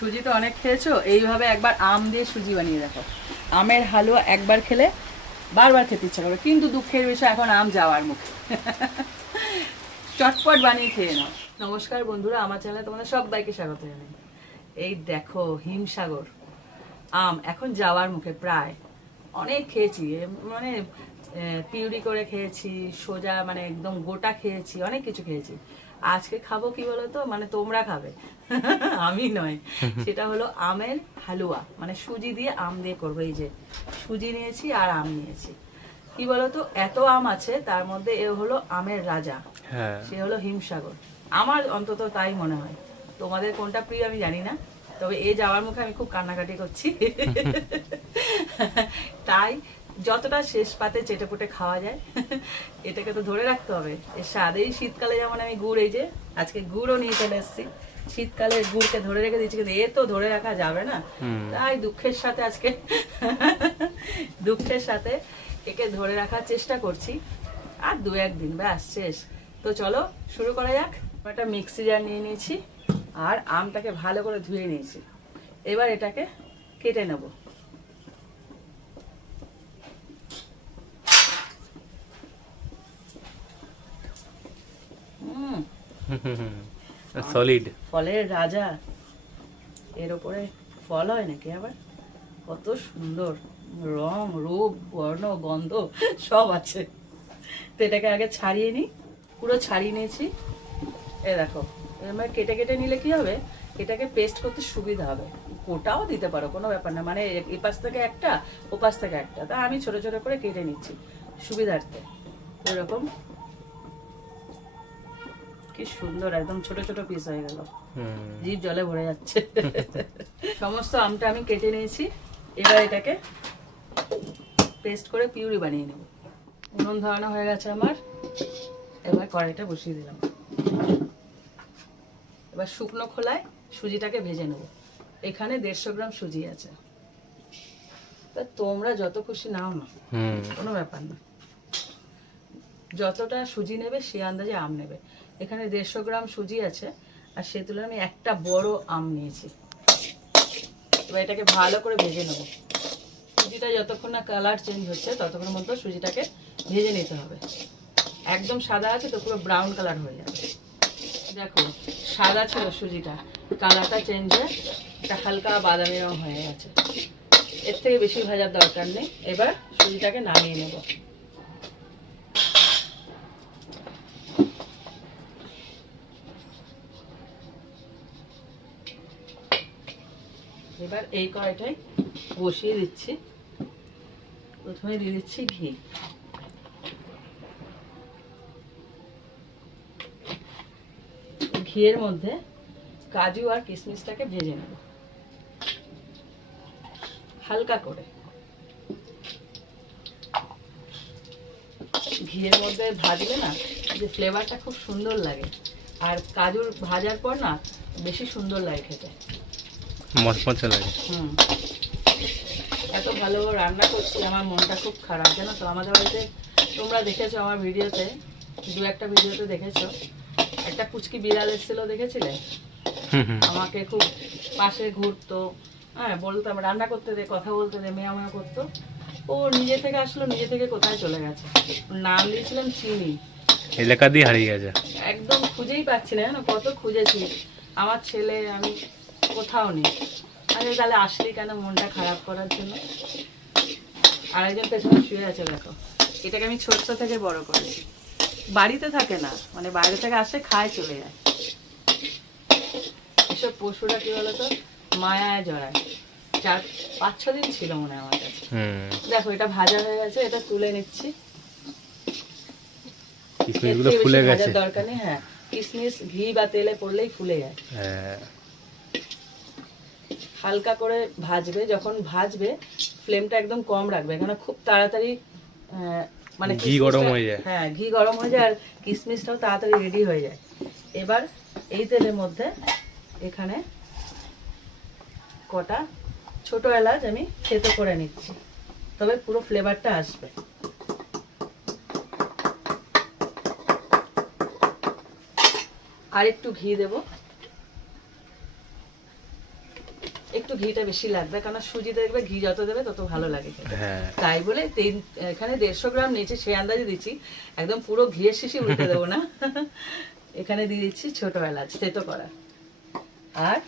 সুজি তো অনেক খেয়েছো, এইভাবে একবার আম দিয়ে সুজি বানিয়ে দেখো। আমের হালুয়া একবার খেলে বারবার খেতে ইচ্ছা করবে, কিন্তু দুঃখের বিষয় এখন আম যাওয়ার মুখে। চটপট বানিয়ে খেয়ে নাও। নমস্কার বন্ধুরা, আমার চ্যানেলে তোমাদের সবাইকে স্বাগত জানাই। এই দেখো হিমসাগর আম এখন যাওয়ার মুখে প্রায়। অনেক খেয়েছি, মানে পিউরি করে খেয়েছি, সোজা মানে একদম গোটা খেয়েছি, অনেক কিছু খেয়েছি। আজকে খাবো কি বলতো, মানে তোমরা খাবে, আমি নয়। সেটা হলো আমের হালুয়া, মানে সুজি দিয়ে আম দিয়ে করবো। এই যে সুজি নিয়েছি আর আম নিয়েছি। কি বলতো, এত আম আছে, তার মধ্যে এ হলো আমের রাজা, সে হলো হিমসাগর। আমার অন্তত তাই মনে হয়, তোমাদের কোনটা প্রিয় আমি জানি না, তবে এ যাওয়ার মুখে আমি খুব কান্নাকাটি করছি। তাই যতটা শেষ পাতে চেটেপুটে খাওয়া যায়, এটাকে তো ধরে রাখতে হবে। এর স্বাদেই শীতকালে যেমন আমি গুড়, এই যে আজকে গুড়ও নিয়ে চলে এসেছি, শীতকালে গুড়কে ধরে রেখে দিচ্ছি, কিন্তু এ তো ধরে রাখা যাবে না। তাই দুঃখের সাথে আজকে দুঃখের সাথে একে ধরে রাখার চেষ্টা করছি। আর দু একদিন ব্যাস শেষ। তো চলো শুরু করা যাক। একটা মিক্সি জার নিয়ে নিয়েছি আর আমটাকে ভালো করে ধুয়ে নিয়েছি। এবার এটাকে কেটে নেব। সলিড ফলের রাজা, এর উপরে ফল হয় নাকি আবার, কত সুন্দর রং রূপ বর্ণ গন্ধ সব আছে। তো এটাকে আগে ছাড়িয়ে নিই, পুরো ছাড়িয়ে নিয়েছি। এ দেখো, এবার কেটে কেটে নিলে কি হবে, এটাকে পেস্ট করতে সুবিধা হবে। গোটাও দিতে পারো, কোনো ব্যাপার না, মানে এ পাশ থেকে একটা ও পাশ থেকে একটা। তা আমি ছোট ছোট করে কেটে নিচ্ছি সুবিধার্থে। এরকম কি সুন্দর একদম ছোট ছোট পিস হয়ে গেল, জিভ জলে ভরে যাচ্ছে। সমস্ত আমটা আমি কেটে নিয়েছি। এবার এটাকে পেস্ট করে পিউরি বানিয়ে নেব। উনুন ধরানো হয়ে গেছে আমার, এবার কড়াইটা বসিয়ে দিলাম। এবার শুকনো খোলায় সুজিটাকে ভেজে নেব। এখানে 150 গ্রাম সুজি আছে, তা তোমরা যত খুশি নাও না, কোনো ব্যাপার না। যতটা সুজি নেবে সে আন্দাজে আম নেবে। এখানে 150 গ্রাম সুজি আছে, আর সে তুলনায় আমি একটা বড় আম নিয়েছি। এবার এটাকে ভালো করে ভেজে নেব। সুজিটা যতক্ষণ না কালার চেঞ্জ হচ্ছে ততক্ষণ মধ্যে সুজিটাকে ভেজে নিতে হবে। একদম সাদা আছে তো পুরো ব্রাউন কালার হয়ে যাবে। দেখো, সাদা ছিল সুজিটা, কালারটা চেঞ্জ হয়ে একটা হালকা বাদামি রং হয়ে গেছে। এর থেকে বেশি ভাজার দরকার নেই। এবার সুজিটাকে নামিয়ে নেব। এবার এই কড়াইটাই বসিয়ে দিচ্ছি। প্রথমে দিয়ে দিচ্ছি ঘি। ঘিয়ের মধ্যে কাজু আর কিশমিশটাকে ভেজে নেব হালকা করে। ঘিয়ের মধ্যে ভাজলে না যে ফ্লেভারটা খুব সুন্দর লাগে, আর কাজুর ভাজার পর না বেশি সুন্দর লাগে খেতে, মচমচে লাগে। এত ভালো রান্না করছি, আমার মনটা খুব খারাপ জানো তো। আমাদের বাড়িতে তোমরা দেখেছো আমার ভিডিওতে, দু একটা ভিডিওতে দেখেছো, একটা পুচকি বিড়াল এসেছিল, দেখেছিলে? আমাকে খুব পাশে ঘুরতো, হ্যাঁ, বলতাম রান্না করতে দে, কথা বলতে দে, মেয়া মেয়া করতো। ও নিজে থেকে আসলো, নিজে থেকে কোথায় চলে গেছে। নাম দিয়েছিলাম চিনি। এলাকা দিয়ে হারিয়ে গেছে, একদম খুঁজেই পাচ্ছি না জানো, কত খুঁজেছি। আমার ছেলে আমি কোথাও নেই। আরে তাহলে আসলি কেন মনটা খারাপ করার জন্য? আরেকজন পেছনে শুয়ে আছে দেখো। এটাকে আমি ছোট্ট থেকে বড় করেছি, বাড়িতে থাকে না, মানে বাইরে থেকে আসে খায় চলে যায়। এসব পশুরা কি বলতো মায়ায় জড়ায়। 4-5-6 দিন ছিল মনে হয় আমার কাছে। দেখো এটা ভাজা হয়ে গেছে, এটা তুলে নিচ্ছি। কিশমিশগুলো ফুলে গেছে, দরকার নেই। হ্যাঁ, কিশমিশ ঘি বা তেলে পড়লেই ফুলে যায়। হালকা করে ভাজবে, যখন ভাজবে ফ্লেমটা একদম কম রাখবে, কারণ খুব তাড়াতাড়ি মানে ঘি গরম হয়ে যায়। হ্যাঁ, ঘি গরম হয়ে যায় আর কিশমিশটাও তাড়াতাড়ি রেডি হয়ে যায়। এবার এই তেলের মধ্যে এখানে কটা ছোট এলাচ আমি থেতো করে নিচ্ছি, তবে পুরো ফ্লেভারটা আসবে। আর একটু ঘি দেব। একটু ঘিটা বেশি লাগবে, কারণ সুজি দেখবে ঘি যত দেবে তত ভালো লাগে খেতে। হ্যাঁ তাই বলে এখানে 150 গ্রাম নিয়েছি, সেই আন্দাজে দিচ্ছি, একদম পুরো ঘিয়ের শিশি উল্টে দেবো না। এখানে দিয়ে দিচ্ছি ছোট এলাচ থেতো করা, আর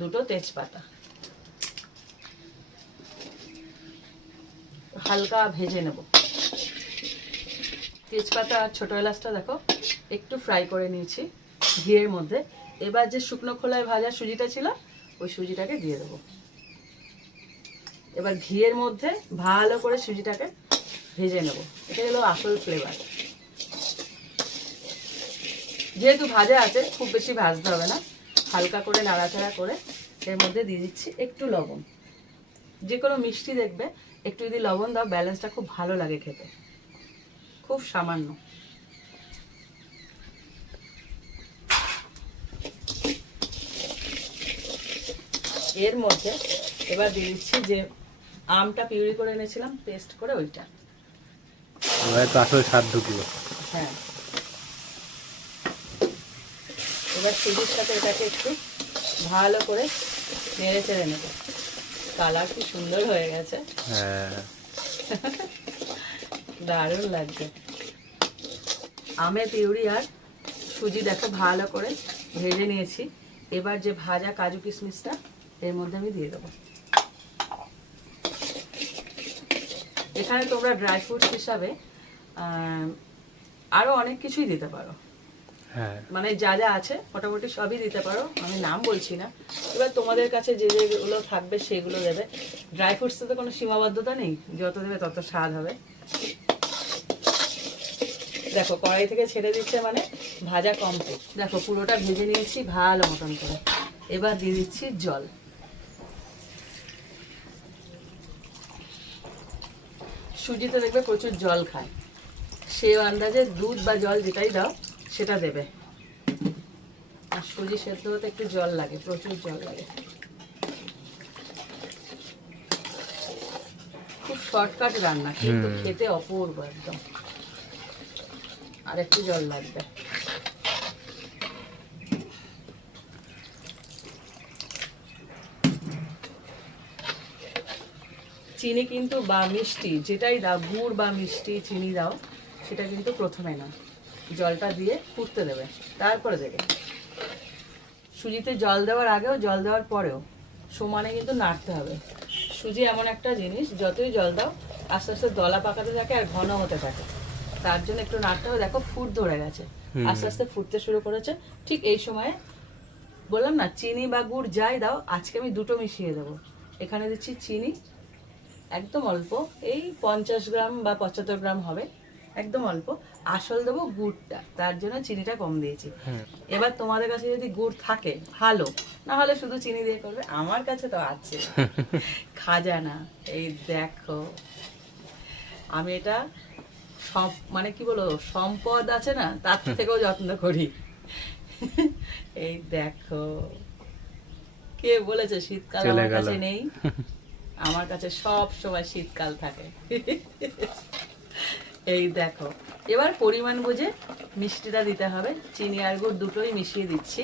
2টো তেজপাতা হালকা ভেজে নেব। তেজপাতা আর ছোট এলাচটা দেখো একটু ফ্রাই করে নিয়েছি ঘিয়ের মধ্যে। এবার যে শুকনো খোলায় ভাজা সুজিটা ছিল, ওই সুজিটাকে দিয়ে দেবো। এবার ঘিয়ের মধ্যে ভালো করে সুজিটাকে ভেজে নেব, এটা হলো আসল ফ্লেভার। যেহেতু ভাজা আছে খুব বেশি ভাজতে হবে না, হালকা করে নাড়াচাড়া করে এর মধ্যে দিয়ে দিচ্ছি একটু লবণ। যে কোনো মিষ্টি দেখবে একটু যদি লবণ দাও ব্যালেন্সটা খুব ভালো লাগে খেতে, খুব সামান্য। এর মধ্যে এবার দিয়ে দিচ্ছি যে আমটা পিউরি করে এনেছিলাম পেস্ট করে, ওইটা। এবার তো আসলে স্বাদ ঢুকলো। হ্যাঁ, এবার সুজির সাথে এটাকে একটু ভালো করে নেড়ে চেড়ে নেব। কালার কি সুন্দর হয়ে গেছে, হ্যাঁ দারুণ লাগছে। আমের পিউরি আর সুজি দেখো ভালো করে ভেজে নিয়েছি। এবার যে ভাজা কাজু কিশমিশটা এর মধ্যে আমি দিয়ে দেবো। এখানে তোমরা ড্রাই ফ্রুটস হিসাবে আরো অনেক কিছুই দিতে পারো, হ্যাঁ মানে যা যা আছে মোটামুটি সবই দিতে পারো, আমি নাম বলছি না। এবার তোমাদের কাছে যে যেগুলো থাকবে সেগুলো দেবে। ড্রাই ফ্রুটসে তো কোনো সীমাবদ্ধতা নেই, যত দেবে তত স্বাদ হবে। দেখো কড়াই থেকে ছেড়ে দিচ্ছে, মানে ভাজা কমপ্লিট। দেখো পুরোটা ভেজে নিয়েছি ভালো মতন করে। এবার দিয়ে দিচ্ছি জল। সুজিতে দেখবে প্রচুর জল খায়, সেই আন্দাজে দুধ বা জল যেটাই দাও সেটা দেবে। আর সুজি সেদ্ধ হতে একটু জল লাগে, প্রচুর জল লাগে। খুব শর্টকাট রান্না, কিন্তু খেতে অপূর্ব একদম। আর একটু জল লাগবে। চিনি কিন্তু বা মিষ্টি যেটাই দাও, গুড় বা মিষ্টি চিনি দাও, সেটা কিন্তু প্রথমে না, জলটা দিয়ে ফুটতে দেবে, তারপরে দেবে। সুজিতে জল দেওয়ার আগেও জল দেওয়ার পরেও সমানে কিন্তু নাড়তে হবে। সুজি এমন একটা জিনিস, যতই জল দাও আস্তে আস্তে দলা পাকাতে থাকে আর ঘন হতে থাকে, তার জন্য একটু নাড়তে হবে। দেখো ফুট ধরে গেছে, আস্তে আস্তে ফুটতে শুরু করেছে। ঠিক এই সময়ে বললাম না, চিনি বা গুড় যাই দাও, আজকে আমি 2টো মিশিয়ে দেবো। এখানে দিচ্ছি চিনি একদম অল্প, এই 50 গ্রাম বা 75 গ্রাম হবে, একদম অল্প। আসল দেবো গুড়টা, তার জন্য চিনিটা কম দিয়েছি। এবার তোমাদের কাছে যদি গুড় থাকে ভালো, না হলে শুধু চিনি দিয়ে করবে। আমার কাছে তো আছে খাজানা। এই দেখো আমি এটা সব, মানে কি বলো, সম্পদ আছে না, তার থেকেও যত্ন করি। এই দেখো, কে বলেছে শীতকাল আমার কাছে নেই? আমার কাছে সব সময় শীতকাল থাকে। এই দেখো, এবার পরিমাণ বুঝে মিষ্টিটা দিতে হবে। চিনি আর গুড় দুটোই মিশিয়ে দিচ্ছি।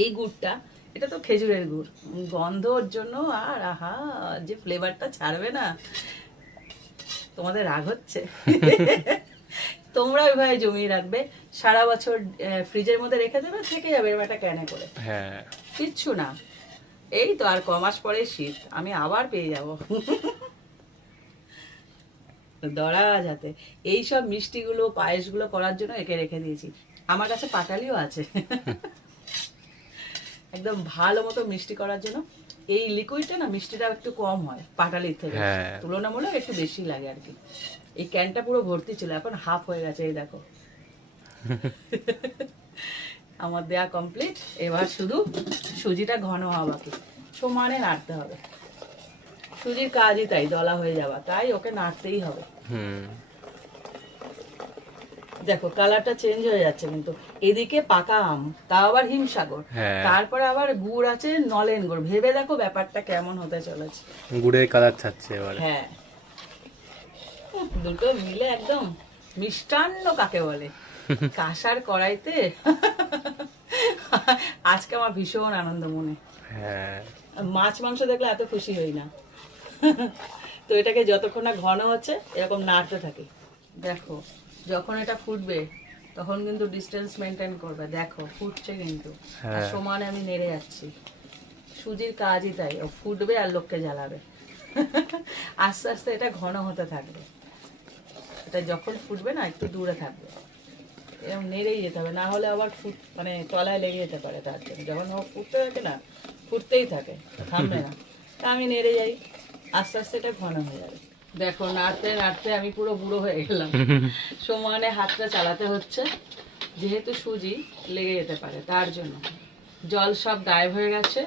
এই গুড়টা, এটা তো খেজুরের গুড়, গন্ধর জন্য আর আহা যে ফ্লেভারটা ছাড়বে না। তোমাদের রাগ হচ্ছে? তোমরা ওইভাবে জমিয়ে রাখবে, সারা বছর ফ্রিজের মধ্যে রেখে দেবে, থেকে যাবে এরকম একটা ক্যানে করে। হ্যাঁ কিচ্ছু না, এই তো আর কমাস পরে শীত, আমি আবার পেয়ে যাব। দড়া যাতে এইসব মিষ্টিগুলো পায়েসগুলো করার জন্য একে রেখে দিয়েছি। আমার কাছে পাটালিও আছে একদম ভালো মতো মিষ্টি করার জন্য। এই লিকুইডটা না মিষ্টিটা একটু কম হয় পাটালির থেকে, তুলনামূলক একটু বেশি লাগে আর কি। এই ক্যানটা পুরো ভর্তি ছিল, এখন হাফ হয়ে গেছে। এই দেখো আমার দেয়া কমপ্লিট। এবার শুধু সুজিটা ঘন হওয়া বাকি, সমানে নাড়তে হবে। সুজির কাজই তাই, দলা হয়ে যাওয়া, তাই ওকে নাড়তেই হবে। দেখো কালারটা চেঞ্জ হয়ে যাচ্ছে, কিন্তু এদিকে পাকা আম, তাও আবার হিমসাগর, তারপরে আবার গুড় আছে, নলেন গুড়। ভেবে দেখো ব্যাপারটা কেমন হতে চলেছে। গুড়ের কালার ছাড়ছে এবারে। হ্যাঁ, দুটো মিলে একদম মিষ্টান্ন কাকে বলে, কাঁসার কড়াইতে। আজকে আমার ভীষণ আনন্দ মনে, হ্যাঁ আর মাছ মাংস দেখলে এত খুশি হই না। তো এটাকে যতক্ষণ না ঘন হচ্ছে এরকম নাড়তে থাকি। দেখো যখন এটা ফুটবে তখন কিন্তু ডিস্টেন্স মেনটেন করবে। দেখো ফুটছে কিন্তু, আর হ্যাঁ। সমানে আমি নেড়ে যাচ্ছি। সুজির কাজই তাই, ও ফুটবে আর লোককে জ্বালাবে। আস্তে আস্তে এটা ঘন হতে থাকবে। এটা যখন ফুটবে না একটু দূরে থাকবে, এরকম নেড়েই যেতে হবে, না হলে আবার মানে তলায় লেগে যেতে পারে। তার জন্য যখন ও ফুটতে থাকে না, ফুটতেই থাকে, থামবে না। তা আমি নেড়ে যাই, আস্তে আস্তে এটা ঘন হয়ে যাবে। দেখো নাড়তে নাড়তে আমি পুরো বুড়ো হয়ে গেলাম। সমানে হাতটা চালাতে হচ্ছে, যেহেতু সুজি লেগে যেতে পারে তার জন্য। জল সব গায়েব হয়ে গেছে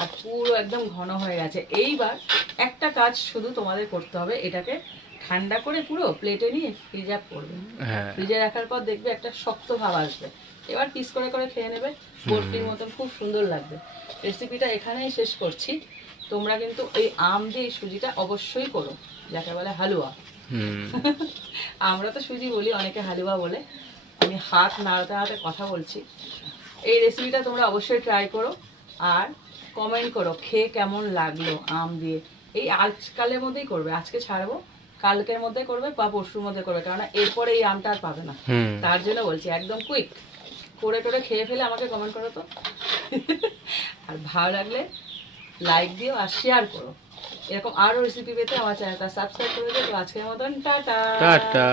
আর পুরো একদম ঘন হয়ে গেছে। এইবার একটা কাজ শুধু তোমাদের করতে হবে, এটাকে ঠান্ডা করে পুরো প্লেটে নিয়ে ফ্রিজ আপ করবে। হ্যাঁ ফ্রিজে রাখার পর দেখবে একটা শক্ত ভাব আসবে। এবার পিস করে করে খেয়ে নেবে, বরফির মতন খুব সুন্দর লাগবে। রেসিপিটা এখানেই শেষ করছি। তোমরা কিন্তু এই আম দিয়ে এই সুজিটা অবশ্যই করো, যাকে বলে হালুয়া। হুম আমরা তো সুজি বলি, অনেকে হালুয়া বলে। আমি হাত নাড়াতে নাড়াতে কথা বলছি। এই রেসিপিটা তোমরা অবশ্যই ট্রাই করো আর কমেন্ট করো খেয়ে কেমন লাগলো আম দিয়ে। এই আজকালের মধ্যেই করবে, আজকে ছাড়বো, কালকের মধ্যে করবে বা পরশুর মধ্যে করবে, কারণ এরপরে এই আমটা আর পাবে না। হুম তার জন্য বলছি একদম কুইক করে টোরে খেয়ে ফেলে আমাকে কমেন্ট করো তো। আর ভালো লাগলে লাইক দিও আর শেয়ার করো। এরকম আরো রেসিপি পেতে আমার চ্যানেলটা সাবস্ক্রাইব করে দিও। তো আজকের মতন টাটা। টাটা।